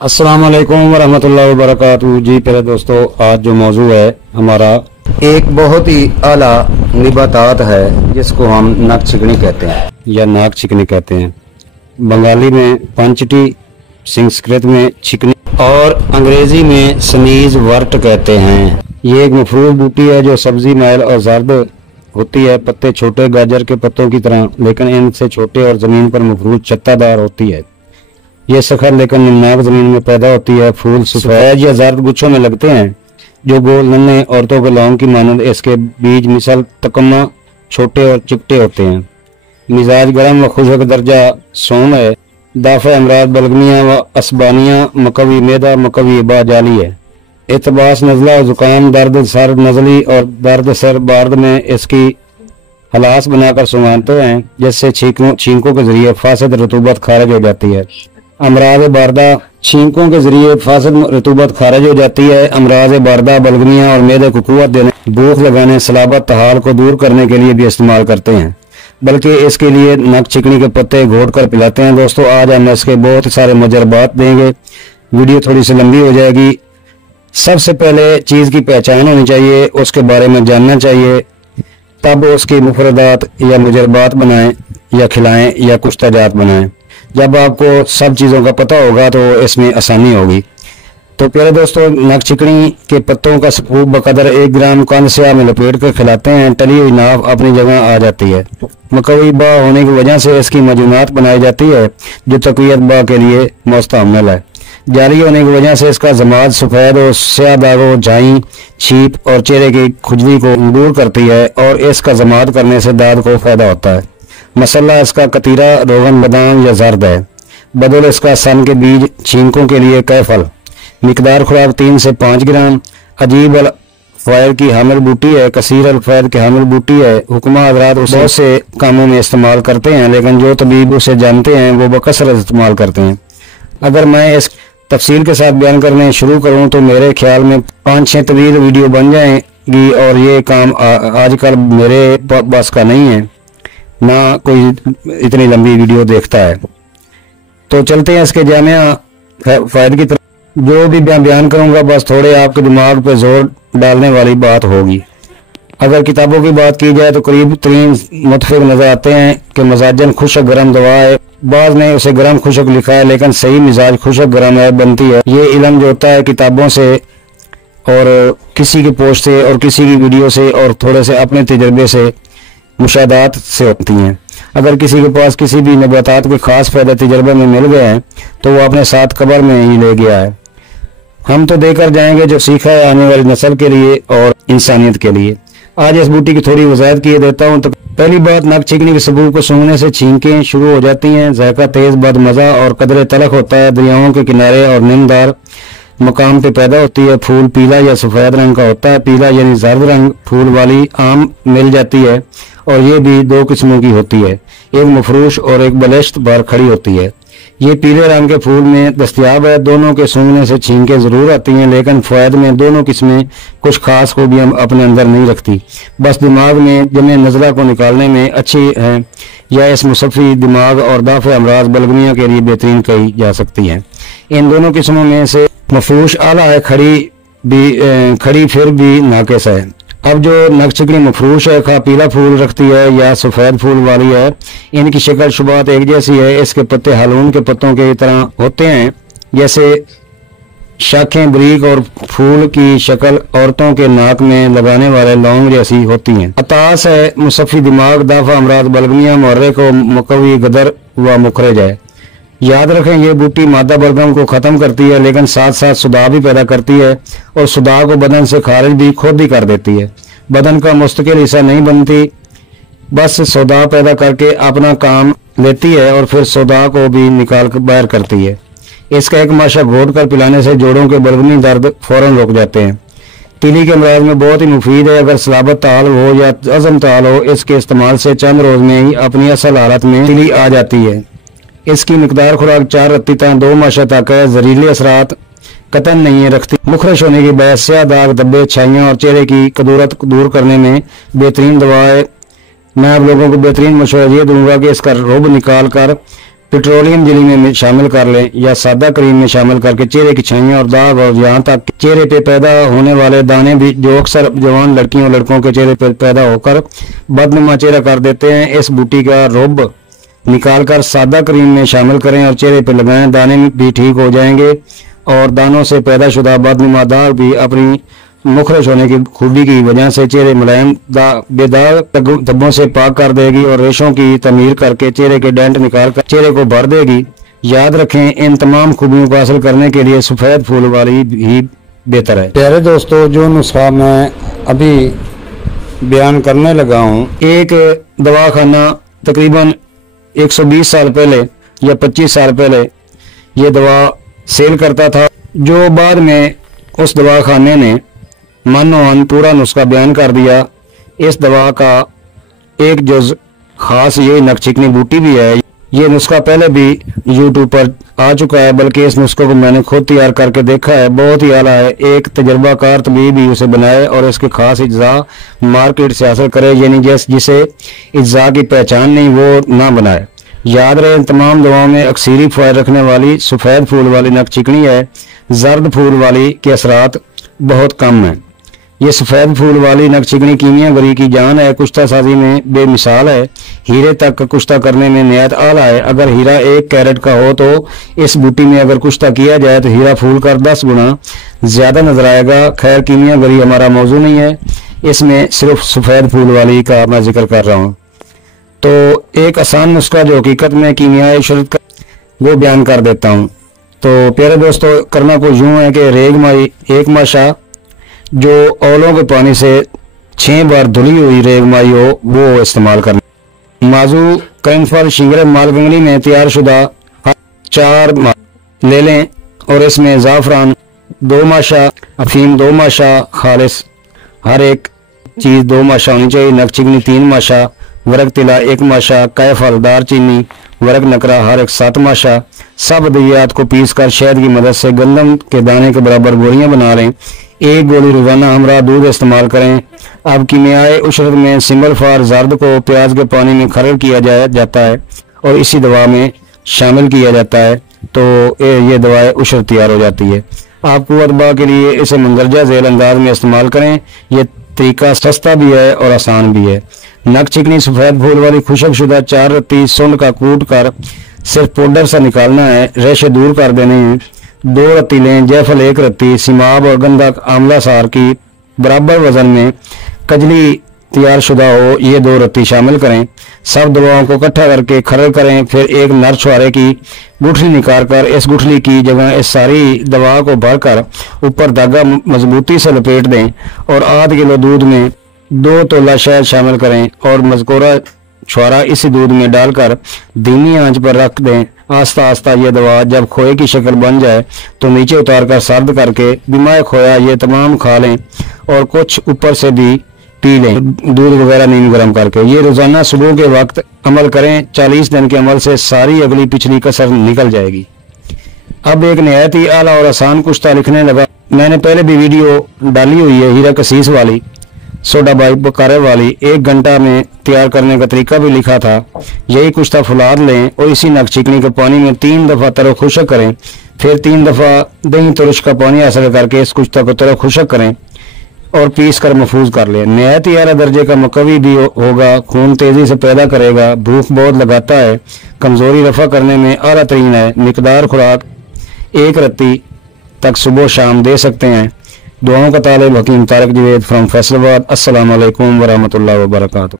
अस्सलाम वालेकुम वरहमतुल्लाहि वबरकातुहू। जी प्यारे दोस्तों, आज जो मौजू है हमारा एक बहुत ही आला निबातात है जिसको हम नाक चिकनी कहते हैं या नाक चिकनी कहते हैं। बंगाली में पंचटी, संस्कृत में चिकनी और अंग्रेजी में स्नीज वर्ट कहते हैं। ये एक मफरूज बूटी है जो सब्जी मैल और जर्द होती है। पत्ते छोटे गाजर के पत्तों की तरह लेकिन इनसे छोटे और जमीन पर मफरूज छत्तादार होती है। ये सखर लेकिन निम्नाक जमीन में पैदा होती है। फूल सफेद या जर्द गुच्छों में लगते हैं जो गोल नन्हे औरतों के लौंग की मानद। इसके बीज मिसल तकम्मा छोटे और चिपटे होते हैं। मिजाज गर्म व खुशक दर्जा सोम है। दाफे अमराज बलगमिया व असबानिया मकवी मैदा मकवी बाजाली है। इतबास नजला और जुकाम, दर्द सर नजली और दर्द सर बार्द में इसकी हलास बनाकर सुंघाते हैं जिससे छींकों के जरिए फासद रतूबत खारिज हो जाती है। अमराज बारदा, छींकों के जरिए फासद रतूबत खारिज हो जाती है। अमराज बारदा बलगमिया और मैदे को कुव्वत देने, भूख लगाने, सलाबत तहाल को दूर करने के लिए भी इस्तेमाल करते हैं, बल्कि इसके लिए नक चिकनी के पत्ते घोट कर पिलाते हैं। दोस्तों, आज हम इसके बहुत सारे मजरबात देंगे। वीडियो थोड़ी सी लंबी हो जाएगी। सबसे पहले चीज़ की पहचान होनी चाहिए, उसके बारे में जानना चाहिए, तब उसकी मुफरदात या मुजरबात बनाएं या खिलाएं या कुश्ताजात बनाएं। जब आपको सब चीज़ों का पता होगा तो इसमें आसानी होगी। तो प्यारे दोस्तों, नक चिकनी के पत्तों का सपूब बकदर 1 ग्राम कंद स्याह में लपेट कर खिलाते हैं। टली हुई नाव अपनी जगह आ जाती है। मकवी बा होने की वजह से इसकी मजूनात बनाई जाती है जो तकवियत बा के लिए मुस्तअमल है। जारी होने की वजह से इसका जमात सफ़ेद और स्याह दागों, झाई, छीप और चेहरे की खुजली को दूर करती है और इसका जमात करने से दाद को फायदा होता है। मसला इसका कतीरा, रोगन, बादाम या जर्द है। बदल इसका सन के बीज, छींकों के लिए कैफल। मिकदार खुराक 3 से 5 ग्राम। अजीब अल फैद की हामिल बूटी है, कसीर अल फैद की हामिल बूटी है। हुक्मा हजरात उसे बहुत से कामों में इस्तेमाल करते हैं लेकिन जो तबीब उसे जानते हैं वो बकसरत इस्तेमाल करते हैं। अगर मैं इस तफसील के साथ बयान करने शुरू करूं तो मेरे ख्याल में 5-6 तवील वीडियो बन जाएंगी और ये काम आजकल मेरे बस का नहीं है, ना कोई इतनी लंबी वीडियो देखता है। तो चलते हैं इसके जामिया फ़ायदे की तरफ। जो भी बयान करूंगा बस थोड़े आपके दिमाग पे जोर डालने वाली बात होगी। अगर किताबों की बात की जाए तो करीब 3 मुतफिक नजर आते हैं कि मजाजन खुशक गर्म दवा है। बाज ने उसे गर्म खुशक लिखा है लेकिन सही मिजाज खुशक गर्म है बनती है। ये इल्म जो होता है किताबों से और किसी की पोस्ट से और किसी की वीडियो से और थोड़े से अपने तजर्बे से, मुशाहदात से होती हैं। अगर किसी के पास किसी भी नबातात के खास फायदा तजर्बे में मिल गए हैं तो वो अपने साथ कब्र में ही ले गया है। हम तो देकर जाएंगे जो सीखा है आने वाली नस्ल के लिए और इंसानियत के लिए। आज इस बूटी की थोड़ी वजाहत किए देता हूँ। तो पहली बात, नक चिकनी के सबूत को सूंघने से छींकें शुरू हो जाती हैं। जायका तेज, बद मज़ा और कदरे तलख होता है। दरियाओं के किनारे और नीमदार मकाम पे पैदा होती है। फूल पीला या सफ़ेद रंग का होता है। पीला यानी जर्द रंग फूल वाली आम मिल जाती है और ये भी 2 किस्मों की होती है, एक मफरूश और एक बलिश्त बार खड़ी होती है। ये पीले रंग के फूल में दस्तयाब है। दोनों के सूंघने से छींकें जरूर आती हैं लेकिन फ़ायद में दोनों किस्में कुछ खास को भी हम अपने अंदर नहीं रखती, बस दिमाग में जमे नज़ला को निकालने में अच्छी हैं या इस मुसफ़ी दिमाग और दाफ़े अमराज बलगमिया के लिए बेहतरीन कही जा सकती हैं। इन दोनों किस्मों में से मफरूश आला है, खड़ी फिर भी नाकिस है। अब जो नक चिकनी मफरूश है, खा पीला फूल रखती है या सफ़ेद फूल वाली है, इनकी शक्ल शुबात एक जैसी है। इसके पत्ते हालून के पत्तों की तरह होते हैं जैसे शाखें बरीक और फूल की शक्ल औरतों के नाक में लगाने वाले लौंग जैसी होती हैं। अतास है, मुसफ़ी दिमाग, दाफा अमराज बलगमिया, मुर्रे को मकवी गदर व मुखरज है। याद रखें ये बूटी मादा बलगम को ख़त्म करती है लेकिन साथ साथ सुदा भी पैदा करती है और सुदा को बदन से खारिज भी खुद ही कर देती है। बदन का मुस्तकिल हिस्सा नहीं बनती, बस सौदा पैदा करके अपना काम लेती है और फिर सौदा को भी निकाल कर बाहर करती है। इसका एक माशा घोट कर पिलाने से जोड़ों के बलगमी दर्द फौरन रुक जाते हैं। तिली के अमराज में बहुत ही मुफीद है। अगर सलाबत ताल हो या अज़म ताल हो, इसके इस्तेमाल से चंद रोज में ही अपनी असल हालत में तिली आ जाती है। इसकी मिकदार खुराक 4 रत्ती 2 माशा तक है। जहरीले असरात कतन नहीं रखती। मुखरश होने की बहस, स्याह दाग, धब्बे, छाइयाँ और चेहरे की कदूरत दूर करने में बेहतरीन दवा है। मैं आप लोगों को बेहतरीन मशवरा ये दूंगा कि इसका रुब निकाल कर पेट्रोलियम जेली में शामिल कर लें या सादा क्रीम में शामिल करके चेहरे की छाइयाँ और दाग और यहाँ तक चेहरे पे पैदा होने वाले दाने भी जो अक्सर जवान लड़कियों और लड़कों के चेहरे पे पैदा होकर बदनुमा चेहरा कर देते हैं, इस बूटी का रुब निकालकर सादा क्रीम में शामिल करें और चेहरे पे लगाएं। दाने भी ठीक हो जाएंगे और दानों से पैदाशुदा बदनुमा दाग भी अपनी मुखरश होने की खूबी की वजह से चेहरे मुलायम बेदाग धब्बों से पाक कर देगी और रेशों की तमीर करके चेहरे के डेंट निकाल कर चेहरे को भर देगी। याद रखें, इन तमाम खूबियों को हासिल करने के लिए सफ़ेद फूल वाली ही बेहतर है। प्यारे दोस्तों, जो नुस्खा मैं अभी बयान करने लगा हूँ, एक दवाखाना तकरीबन 120 साल पहले या 25 साल पहले ये दवा सेल करता था, जो बाद में उस दवाखाने ने मनोहन पूरा नुस्खा बयान कर दिया। इस दवा का एक जुज खास ये नकचिकनी बूटी भी है। ये नुस्खा पहले भी यूट्यूब पर आ चुका है, बल्कि इस नुस्खे को मैंने खुद तैयार करके देखा है, बहुत ही आला है। एक तजर्बाकार तबीब भी उसे बनाए और इसके खास इज्जा मार्केट से हासिल करे, यानी जिसे इज्जा की पहचान नहीं वो ना बनाए। याद रहे, तमाम दवाओं में अक्सरी फ़ायदा रखने वाली सफ़ेद फूल वाली नकचिकनी है। जर्द फूल वाली के असरात बहुत कम है। ये सफ़ेद फूल वाली नकचिकनी कीमिया गरी की जान है, कुश्ता साजी में बेमिसाल है, हीरे तक का कुश्ता करने में निहायत आला है। अगर हीरा 1 कैरेट का हो तो इस बूटी में अगर कुश्ता किया जाए तो हीरा फूल कर 10 गुना ज़्यादा नजर आएगा। खैर, कीमिया गरी हमारा मौजू नहीं है, इसमें सिर्फ सफ़ेद फूल वाली का मैं जिक्र कर रहा हूँ। तो एक आसान नुस्खा जो हकीकत में कीमिया इशरत का वो बयान कर देता हूँ। तो प्यारे दोस्तों, करना कुछ यूँ है कि रेग माई 1 माशा जो औलों के पानी से 6 बार धुली हुई रेग माई हो वो इस्तेमाल करना। माजू कैनफल शिंगरे मालगंगली में तैयार शुदा 4 ले लें और इसमें ज़ाफ़रान 2 माशा, अफीम 2 माशा, खालिस हर एक चीज़ 2 माशा होनी चाहिए, नकचिकनी 3 माशा, वर्क तिला 1 माशा, कैफल दारचीनी वर्क नकरा हर एक 7 माशा। सब अद्वियात को पीस कर शहद की मदद से गंदम के दाने के बराबर गोलियां बना लें। 1 गोली रोजाना हमरा दूध इस्तेमाल करें। अब कीमियाई उशरत में सिंगल फार जर्द को प्याज के पानी में खरल किया जाता है और इसी दवा में शामिल किया जाता है, तो ये दवाएं उशरत तैयार हो जाती है। आप कुव्वत बा के लिए इसे मंदरजा झेल अंदाज में इस्तेमाल करें। यह तरीका सस्ता भी है और आसान भी है। नकचिकनी सफ़ेद फूल वाली खुशकशुदा 4 रत्ती सुंड का कूट कर सिर्फ पाउडर से निकालना है, रेशे दूर कर देने हैं। 2 रत्ती लें, जयफल 1 रत्ती, सिमाब और गंधक आंवला सार की बराबर वजन में कजली तैयार शुदा हो ये 2 रत्ती शामिल करें। सब दवाओं को इकट्ठा करके खरल करें। फिर एक नर छुआरे की गुठली निकाल कर इस गुठली की जगह इस सारी दवा को भरकर ऊपर धागा मजबूती से लपेट दें और आध किलो दूध में 2 तोला शहद शामिल करें और मज़कूरा छुआरा इसी दूध में डालकर धीमी आंच पर रख दें। आस्ता आस्ता ये दवा जब खोए की शक्ल बन जाए तो नीचे उतारकर सर्द करके बिमाए खोया ये तमाम खा लें और कुछ ऊपर से भी पी लें, दूध वगैरह नीम गर्म करके। ये रोजाना सुबह के वक्त अमल करें। 40 दिन के अमल से सारी अगली पिछली कसर निकल जाएगी। अब एक नहायत ही आला और आसान कुश्ता लिखने लगा। मैंने पहले भी वीडियो डाली हुई है हीरा कसीस वाली, सोडा बाई बकारे वाली, 1 घंटा में तैयार करने का तरीका भी लिखा था। यही कुश्ता फुलाद लें और इसी नकचिकनी के पानी में 3 दफ़ा तरह खुशक करें। फिर 3 दफ़ा दही तुरश का पानी हासिल करके इस कुश्ता को तरह खुशक करें और पीस कर महफूज कर लें। नहायत ही आला दर्जे का मुकवी भी होगा, खून तेजी से पैदा करेगा, भूख बहुत लगाता है, कमजोरी रफा करने में आला तरीन है। मिकदार खुराक 1 रत्ती तक सुबह शाम दे सकते हैं। दुआओं का तालिब हकीम तारिक जवेद फ्रॉम फैसलाबाद। अस्सलाम वालेकुम वरहमतुल्लाहि वबरकातुहू।